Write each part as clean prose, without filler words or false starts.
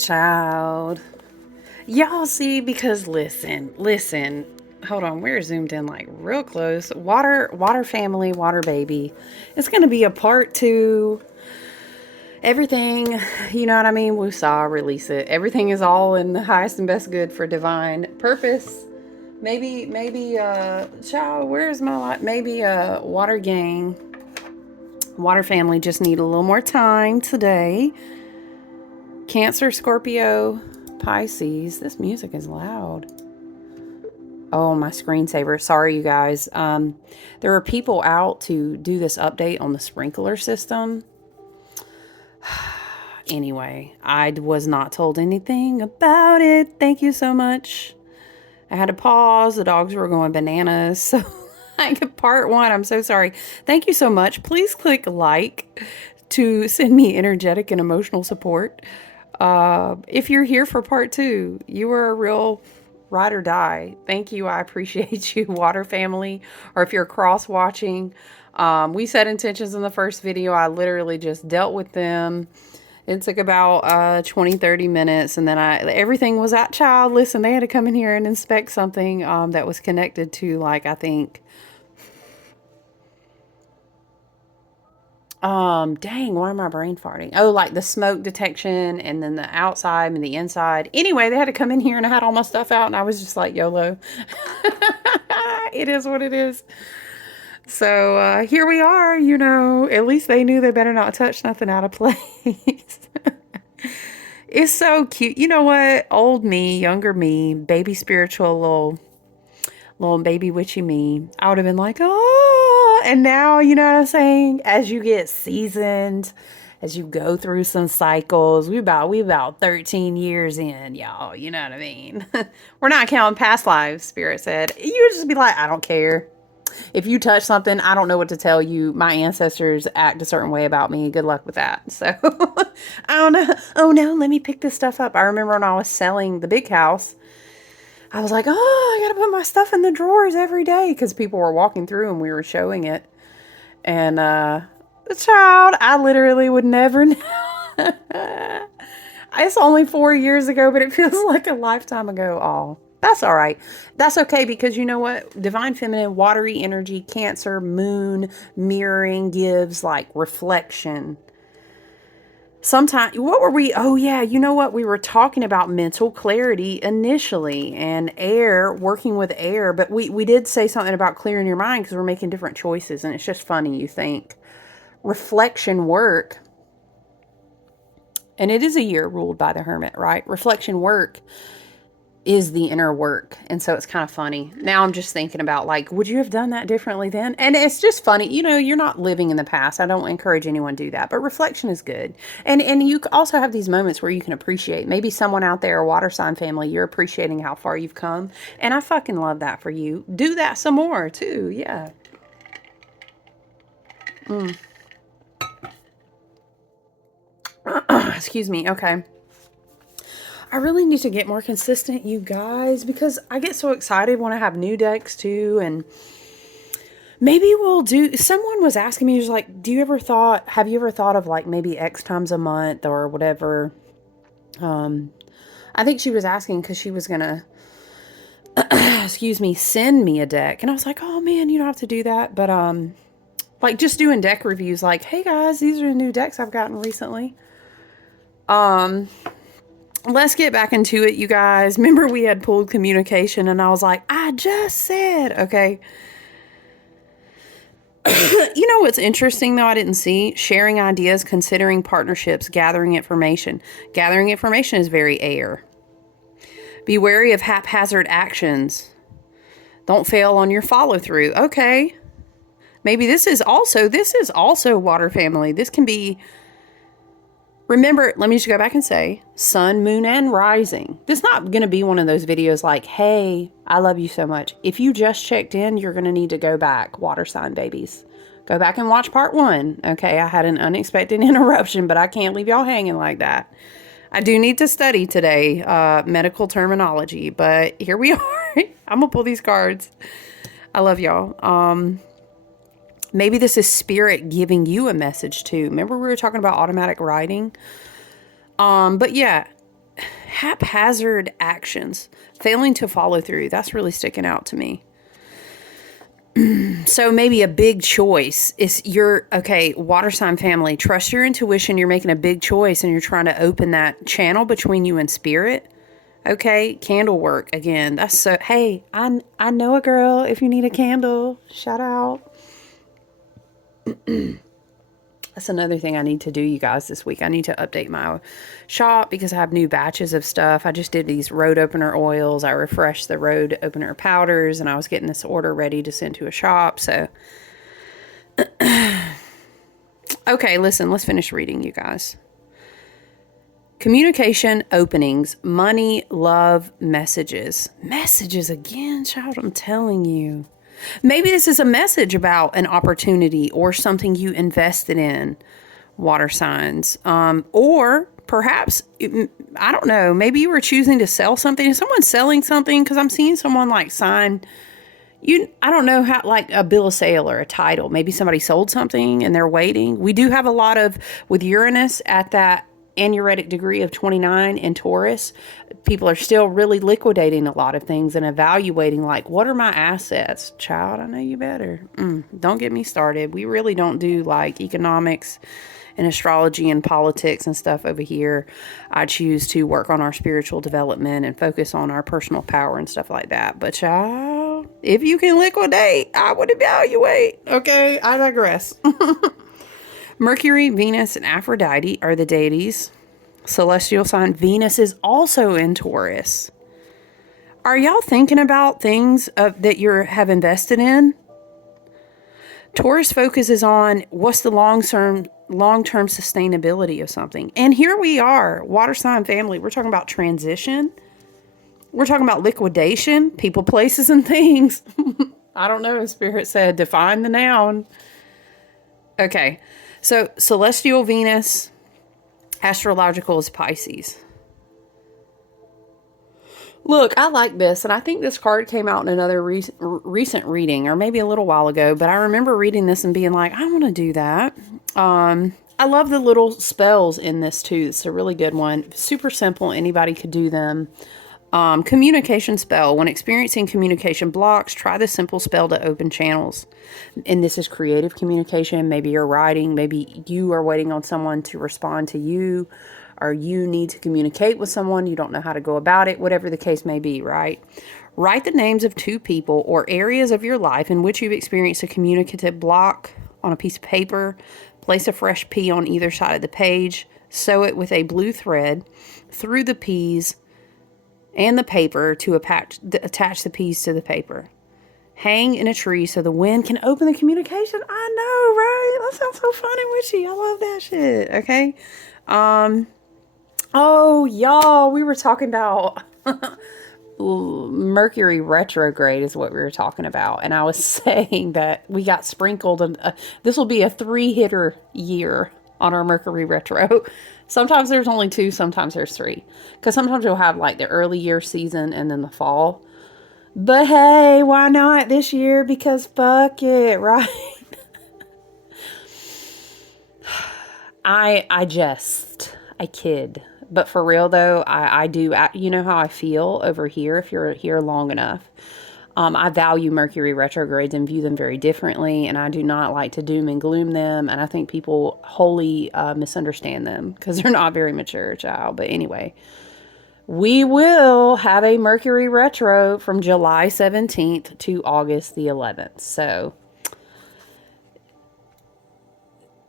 Child. Y'all see, because listen. Hold on, we're zoomed in like real close. Water family, water baby. It's gonna be a part two. Everything, you know what I mean? Woosah, release it. Everything is all in the highest and best good for divine purpose. Maybe, child, where's my light? Maybe, water gang, water family just need a little more time today. Cancer, Scorpio, Pisces. This music is loud. Oh, my screensaver. Sorry, you guys. There are people out to do this update on the sprinkler system. Anyway, I was not told anything about it. Thank you so much. I had to pause. The dogs were going bananas. So, like, part one, I'm so sorry. Thank you so much. Please click like to send me energetic and emotional support. If you're here for part two, you are a real ride or die. Thank you. I appreciate you, water family. Or if you're cross watching, we set intentions in the first video. I literally just dealt with them. It took about 20-30 minutes, and then everything was at child. Listen, they had to come in here and inspect something that was connected to, like, I think, dang, why am my brain farting? Oh, like the smoke detection, and then the outside and the inside. Anyway, they had to come in here, and I had all my stuff out, and I was just like, YOLO. It is what it is. So here we are. You know, at least they knew they better not touch nothing out of place. It's so cute. You know what? Old me, younger me, baby spiritual, little baby witchy me, I would have been like, oh, and now, you know what I'm saying? As you get seasoned, as you go through some cycles, we about 13 years in, y'all, you know what I mean? We're not counting past lives, Spirit said. You would just be like, I don't care. If you touch something, I don't know what to tell you. My ancestors act a certain way about me. Good luck with that. So, I don't know. Oh no, let me pick this stuff up. I remember when I was selling the big house, I was like, oh, I got to put my stuff in the drawers every day because people were walking through and we were showing it. And the child, I literally would never know. It's only 4 years ago, but it feels like a lifetime ago. Oh, that's all right. That's okay, because you know what? Divine feminine, watery energy, Cancer, moon, mirroring gives like reflection. Sometimes, what were we? Oh, yeah. You know what? We were talking about mental clarity initially and air, working with air. But we did say something about clearing your mind because we're making different choices. And it's just funny, you think. Reflection work. And it is a year ruled by the Hermit, right? Reflection work is the inner work. And so it's kind of funny. Now I'm just thinking about, like, would you have done that differently then? And it's just funny. You know, you're not living in the past. I don't encourage anyone to do that. But reflection is good. And you also have these moments where you can appreciate. Maybe someone out there, a water sign family, you're appreciating how far you've come. And I fucking love that for you. Do that some more, too. Yeah. Excuse me. Okay. I really need to get more consistent, you guys, because I get so excited when I have new decks too. And maybe we'll do, someone was asking me, was like, have you ever thought of like maybe X times a month or whatever? I think she was asking because she was going to, excuse me, send me a deck. And I was like, oh man, you don't have to do that. But, like just doing deck reviews, like, hey guys, these are the new decks I've gotten recently. Let's get back into it, you guys. Remember we had pulled communication and I was like, I just said, okay. You know what's interesting though, I didn't see? Sharing ideas, considering partnerships, gathering information. Gathering information is very air. Be wary of haphazard actions. Don't fail on your follow through. Okay. Maybe this is also water family. This can be, remember, let me just go back and say, sun, moon, and rising. This is not going to be one of those videos like, hey, I love you so much. If you just checked in, you're going to need to go back, water sign babies. Go back and watch part one. Okay, I had an unexpected interruption, but I can't leave y'all hanging like that. I do need to study today, medical terminology, but here we are. I'm going to pull these cards. I love y'all. Maybe this is spirit giving you a message too. Remember we were talking about automatic writing? But yeah, Haphazard actions, failing to follow through. That's really sticking out to me. So maybe a big choice is okay, water sign family, trust your intuition. You're making a big choice and you're trying to open that channel between you and spirit. Okay, candle work again. That's so, hey, I know a girl if you need a candle. Shout out. That's another thing I need to do, you guys, this week. I need to update my shop because I have new batches of stuff. I just did these road opener oils. I refreshed the road opener powders, and I was getting this order ready to send to a shop. So, okay, listen, let's finish reading, you guys. Communication openings, money, love, messages. Messages again, child, I'm telling you. Maybe this is a message about an opportunity or something you invested in, water signs. Or perhaps, I don't know, maybe you were choosing to sell something. Is someone selling something? Because I'm seeing someone like sign, I don't know how, like a bill of sale or a title. Maybe somebody sold something and they're waiting. We do have a lot of, with Uranus at that anuretic degree of 29 in Taurus, people are still really liquidating a lot of things and evaluating, like, what are my assets? Child, I know you better. Don't get me started. We really don't do like economics and astrology and politics and stuff over here. I choose to work on our spiritual development and focus on our personal power and stuff like that. But child, if you can liquidate, I would evaluate. Okay, I digress. Mercury, Venus, and Aphrodite are the deities. Celestial sign Venus is also in Taurus. Are y'all thinking about things that you have invested in? Taurus focuses on what's the long-term sustainability of something. And here we are, water sign family. We're talking about transition. We're talking about liquidation, people, places, and things. I don't know. Spirit said, define the noun. Okay. So, celestial Venus, astrological is Pisces. Look, I like this, and I think this card came out in another recent reading, or maybe a little while ago, but I remember reading this and being like, I want to do that. I love the little spells in this, too. It's a really good one. Super simple. Anybody could do them. Communication spell. When experiencing communication blocks, try the simple spell to open channels. And this is creative communication. Maybe you're writing. Maybe you are waiting on someone to respond to you, or you need to communicate with someone. You don't know how to go about it, whatever the case may be, right? Write the names of 2 people or areas of your life in which you've experienced a communicative block on a piece of paper. Place a fresh pea on either side of the page. Sew it with a blue thread through the peas and the paper to attach the peas to the paper. Hang in a tree so the wind can open the communication. I know, right? That sounds so fun and witchy. I love that shit. Okay. Oh, y'all, we were talking about Mercury retrograde is what we were talking about. And I was saying that we got sprinkled. And this will be a 3-hitter year on our Mercury retro. Sometimes there's only 2, sometimes there's 3. Because sometimes you'll have like the early year season and then the fall. But hey, why not this year? Because fuck it, right? I kid. But for real though, I do, you know how I feel over here if you're here long enough. I value Mercury retrogrades and view them very differently, and I do not like to doom and gloom them, and I think people wholly misunderstand them because they're not very mature, child. But anyway, we will have a Mercury retro from July 17th to August the 11th. So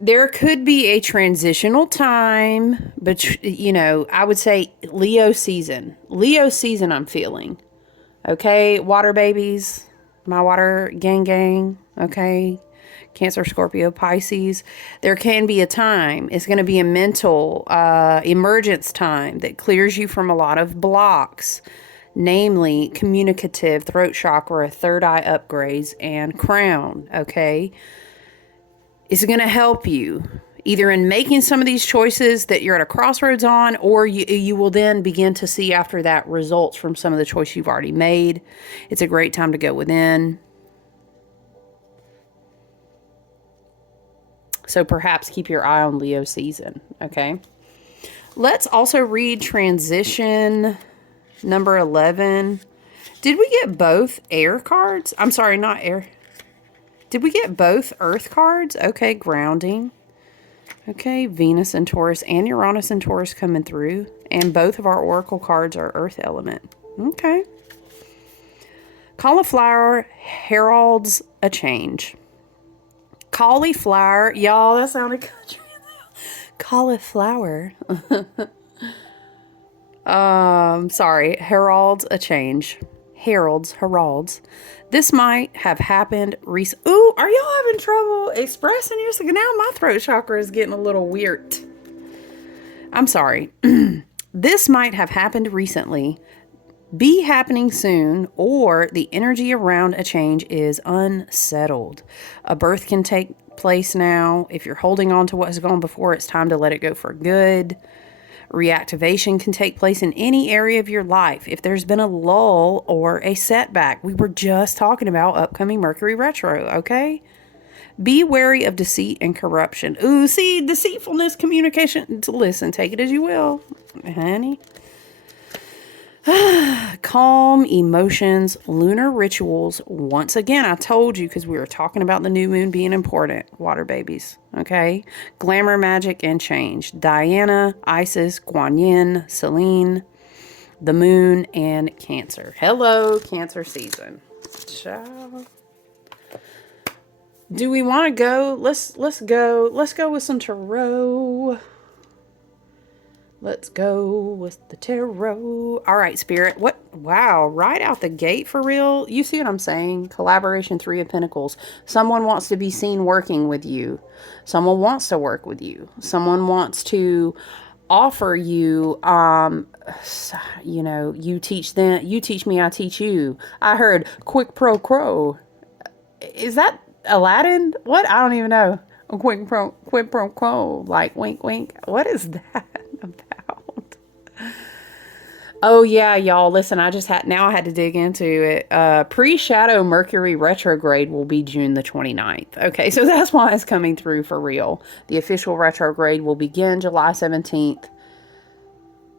there could be a transitional time, but, I would say Leo season. Leo season I'm feeling. Okay, water babies, my water gang, okay, Cancer, Scorpio, Pisces. There can be a time, it's going to be a mental emergence time that clears you from a lot of blocks, namely communicative, throat chakra, third eye upgrades, and crown, okay? It's going to help you either in making some of these choices that you're at a crossroads on, or you will then begin to see after that results from some of the choices you've already made. It's a great time to go within. So perhaps keep your eye on Leo season, okay? Let's also read transition number 11. Did we get both air cards? I'm sorry, not air. Did we get both earth cards? Okay, grounding. Okay, Venus and Taurus and Uranus and Taurus coming through. And both of our oracle cards are earth element. Okay. Cauliflower heralds a change. Cauliflower. Y'all, that sounded country. Cauliflower. Sorry. Heralds a change. Heralds. This might have happened recently. Ooh, are y'all having trouble expressing yourself? Now my throat chakra is getting a little weird. I'm sorry. This might have happened recently, be happening soon, or the energy around a change is unsettled. A birth can take place now. If you're holding on to what has gone before, it's time to let it go for good. Reactivation can take place in any area of your life. If there's been a lull or a setback, we were just talking about upcoming Mercury retro, okay? Be wary of deceit and corruption. Ooh, see, deceitfulness, communication. Listen, take it as you will, honey. Calm emotions, lunar rituals. Once again, I told you because we were talking about the new moon being important. Water babies, okay? Glamour, magic, and change. Diana, Isis, Guan Yin, Selene, the moon, and Cancer. Hello, Cancer season. Ciao. Do we want to go? Let's go. Let's go with some tarot. Let's go with the tarot. All right, Spirit. What? Wow, right out the gate for real. You see what I'm saying? Collaboration, 3 of Pentacles. Someone wants to be seen working with you. Someone wants to work with you. Someone wants to offer you, you know, you teach them, you teach me, I teach you. I heard quid pro quo. Is that Aladdin? What? I don't even know. Quid pro quo. Like wink, wink. What is that about? Oh yeah, y'all. Listen, I had to dig into it. Pre-shadow Mercury retrograde will be June the 29th. Okay, so that's why it's coming through for real. The official retrograde will begin July 17th.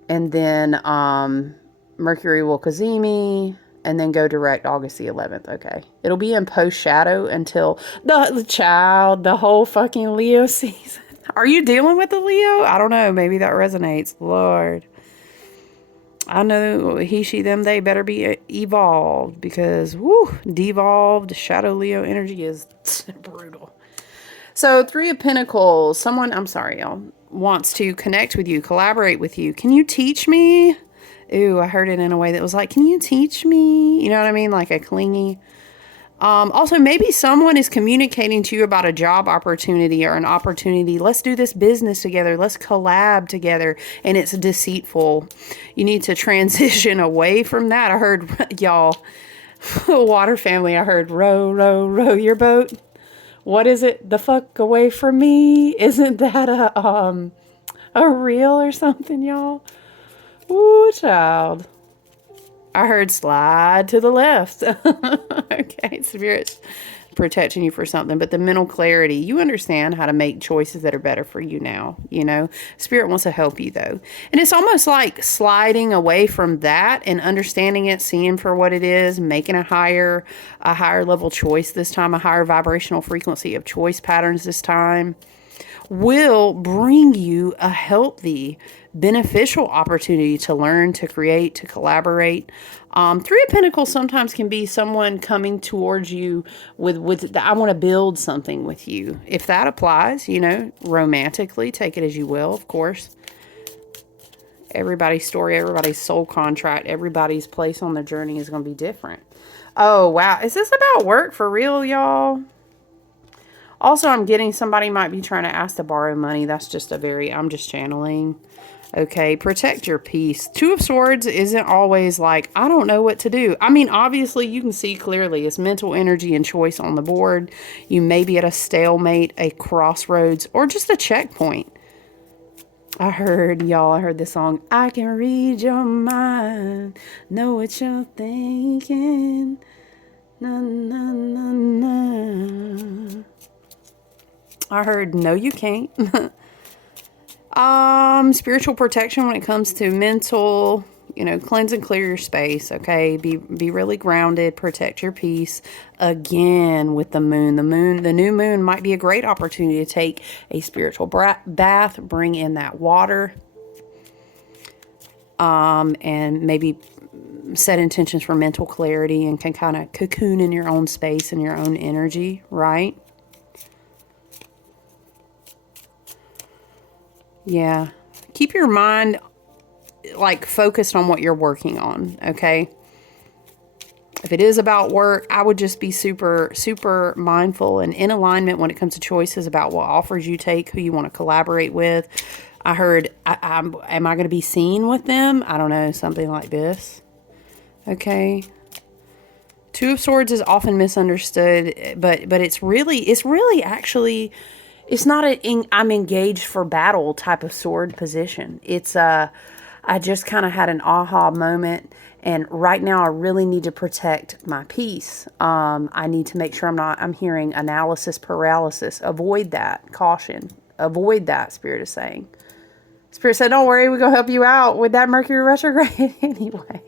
And then Mercury will Cazimi and then go direct August the 11th. Okay. It'll be in post-shadow until the whole fucking Leo season. Are you dealing with the Leo? I don't know. Maybe that resonates. Lord. I know he, she, them, they better be evolved because, whoo, devolved shadow Leo energy is brutal. So 3 of Pentacles, someone, I'm sorry, y'all, wants to connect with you, collaborate with you. Can you teach me? Ooh, I heard it in a way that was like, can you teach me? You know what I mean? Like a clingy. Also, maybe someone is communicating to you about a job opportunity or an opportunity. Let's do this business together. Let's collab together. And it's deceitful. You need to transition away from that. I heard, y'all, water family, I heard row, row, row your boat. What is it? The fuck away from me? Isn't that a reel or something, y'all? Ooh, child. I heard slide to the left. Okay, Spirit's protecting you for something. But the mental clarity, you understand how to make choices that are better for you now. You know, Spirit wants to help you though. And it's almost like sliding away from that and understanding it, seeing for what it is, making a higher level choice this time, a higher vibrational frequency of choice patterns this time will bring you a healthy, beneficial opportunity to learn, to create, to collaborate. 3 of Pentacles sometimes can be someone coming towards you with I want to build something with you. If that applies, you know, romantically, take it as you will, of course. Everybody's story, everybody's soul contract, everybody's place on the journey is going to be different. Oh, wow. Is this about work for real, y'all? Also, I'm getting somebody might be trying to ask to borrow money. That's just I'm just channeling. Okay, protect your peace. 2 of Swords isn't always like, I don't know what to do. I mean, obviously, you can see clearly it's mental energy and choice on the board. You may be at a stalemate, a crossroads, or just a checkpoint. I heard this song, I can read your mind, know what you're thinking. Na, na, na, na. I heard, no, you can't. Spiritual protection when it comes to mental, cleanse and clear your space, okay? Be really grounded, protect your peace. Again, with the moon. The new moon might be a great opportunity to take a spiritual bath, bring in that water, and maybe set intentions for mental clarity and can kind of cocoon in your own space and your own energy, right? Yeah. Keep your mind like focused on what you're working on, okay? If it is about work, I would just be super, super mindful and in alignment when it comes to choices about what offers you take, who you want to collaborate with. I heard, am I going to be seen with them? I don't know, something like this. Okay. Two of Swords is often misunderstood, but it's really actually, it's not I'm engaged for battle type of sword position. It's I just kind of had an aha moment, and right now I really need to protect my peace. I need to make sure I'm hearing analysis paralysis. Avoid that. Caution. Avoid that, Spirit is saying. Spirit said, don't worry, we're going to help you out with that Mercury retrograde anyway.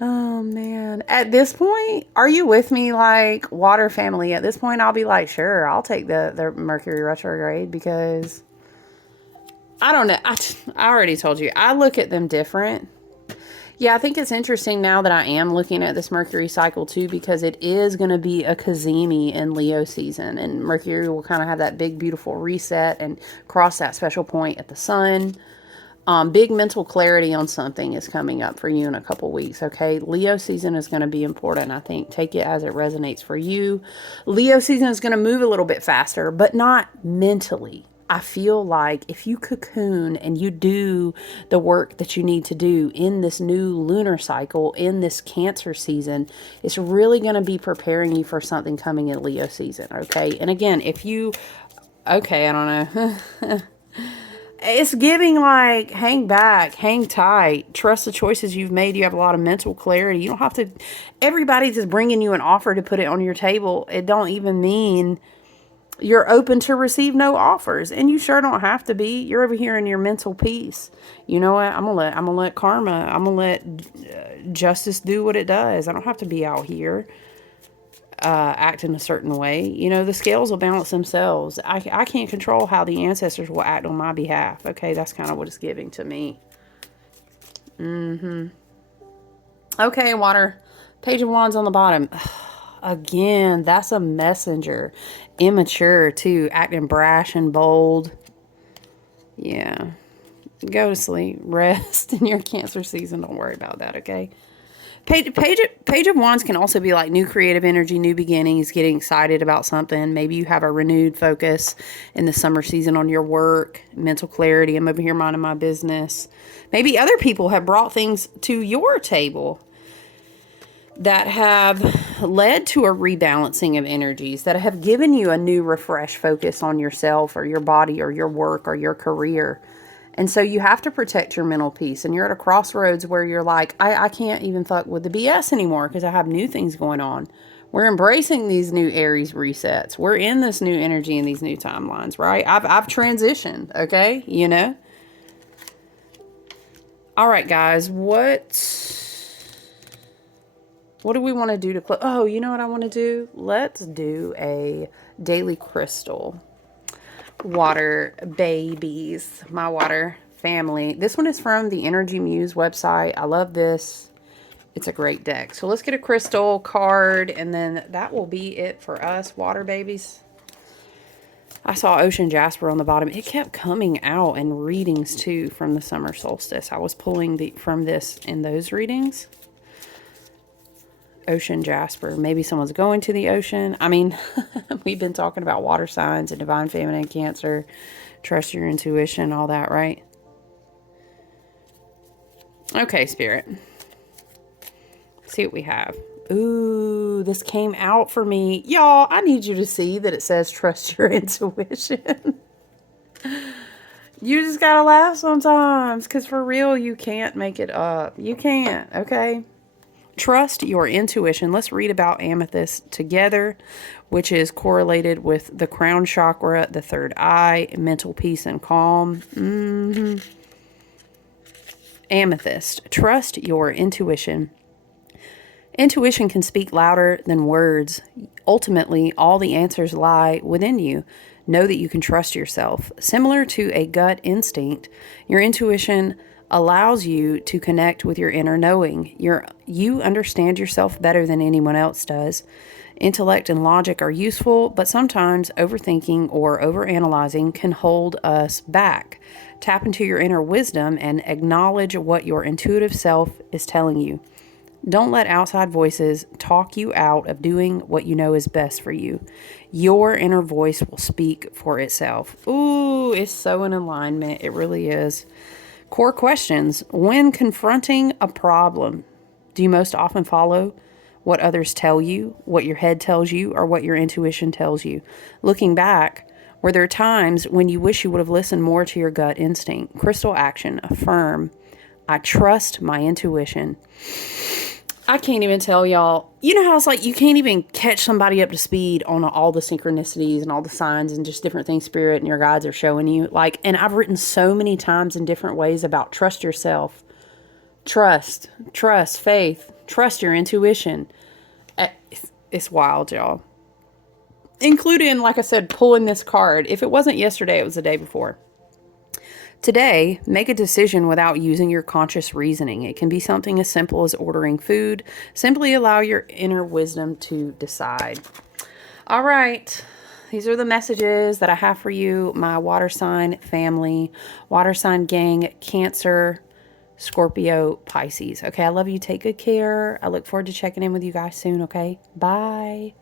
Oh, man. At this point, are you with me, like, water family? At this point, I'll be like, sure, I'll take the Mercury retrograde because I don't know. I already told you. I look at them different. Yeah, I think it's interesting now that I am looking at this Mercury cycle too, because it is going to be a Cazimi in Leo season. And Mercury will kind of have that big, beautiful reset and cross that special point at the sun. Big mental clarity on something is coming up for you in a couple weeks, okay? Leo season is going to be important, I think. Take it as it resonates for you. Leo season is going to move a little bit faster, but not mentally. I feel like if you cocoon and you do the work that you need to do in this new lunar cycle, in this Cancer season, it's really going to be preparing you for something coming in Leo season, okay? And again, okay, I don't know. It's giving like, hang back, hang tight, trust the choices you've made. You have a lot of mental clarity. You don't have to, everybody's just bringing you an offer to put it on your table. It don't even mean you're open to receive no offers, and you sure don't have to be. You're over here in your mental peace. You know what? I'm gonna let karma. I'm gonna let justice do what it does. I don't have to be out here acting a certain way. The scales will balance themselves. I can't control how the ancestors will act on my behalf. Okay, that's kind of what it's giving to me. Okay, water. Page of Wands on the bottom. Again, that's a messenger. Immature, too. Acting brash and bold. Yeah. Go to sleep. Rest in your Cancer season. Don't worry about that, okay? Page of Wands can also be like new creative energy, new beginnings, getting excited about something. Maybe you have a renewed focus in the summer season on your work, mental clarity. I'm over here minding my business. Maybe other people have brought things to your table that have led to a rebalancing of energies, that have given you a new refresh focus on yourself or your body or your work or your career. And so you have to protect your mental peace. And you're at a crossroads where you're like, I can't even fuck with the BS anymore because I have new things going on. We're embracing these new Aries resets. We're in this new energy and these new timelines, right? I've transitioned, okay? All right, guys, what do we want to do to close? Oh, you know what I want to do? Let's do a daily crystal. Water babies, my water family. This one is from the Energy Muse website. I love this. It's a great deck. So let's get a crystal card, and then that will be it for us, water babies. I saw Ocean Jasper on the bottom. It kept coming out in readings too from the summer solstice. I was pulling from this in those readings. Ocean Jasper. Maybe someone's going to the ocean. I mean, we've been talking about water signs and divine feminine, Cancer, trust your intuition, all that, right? Okay, Spirit. See what we have. Ooh, this came out for me. Y'all, I need you to see that it says trust your intuition. You just gotta laugh sometimes, because for real, you can't make it up. You can't, okay? Trust your intuition. Let's read about amethyst together, which is correlated with the crown chakra, the third eye, mental peace and calm. Amethyst. Trust your intuition. Intuition can speak louder than words. Ultimately, all the answers lie within you. Know that you can trust yourself. Similar to a gut instinct, your intuition allows you to connect with your inner knowing. You understand yourself better than anyone else does. Intellect and logic are useful, but sometimes overthinking or overanalyzing can hold us back. Tap into your inner wisdom and acknowledge what your intuitive self is telling you. Don't let outside voices talk you out of doing what you know is best for you. Your inner voice will speak for itself. Ooh, it's so in alignment. It really is. Core questions. When confronting a problem, do you most often follow what others tell you, what your head tells you, or what your intuition tells you? Looking back, were there times when you wish you would have listened more to your gut instinct? Crystal action. Affirm. I trust my intuition. I can't even tell y'all. You know how it's like you can't even catch somebody up to speed on all the synchronicities and all the signs and just different things Spirit and your guides are showing you. Like, and I've written so many times in different ways about trust yourself, trust, faith, trust your intuition. It's wild, y'all. Including, like I said, pulling this card. If it wasn't yesterday, it was the day before. Today, make a decision without using your conscious reasoning. It can be something as simple as ordering food. Simply allow your inner wisdom to decide. All right. These are the messages that I have for you, my water sign family, water sign gang, Cancer, Scorpio, Pisces. Okay, I love you. Take good care. I look forward to checking in with you guys soon, okay? Bye.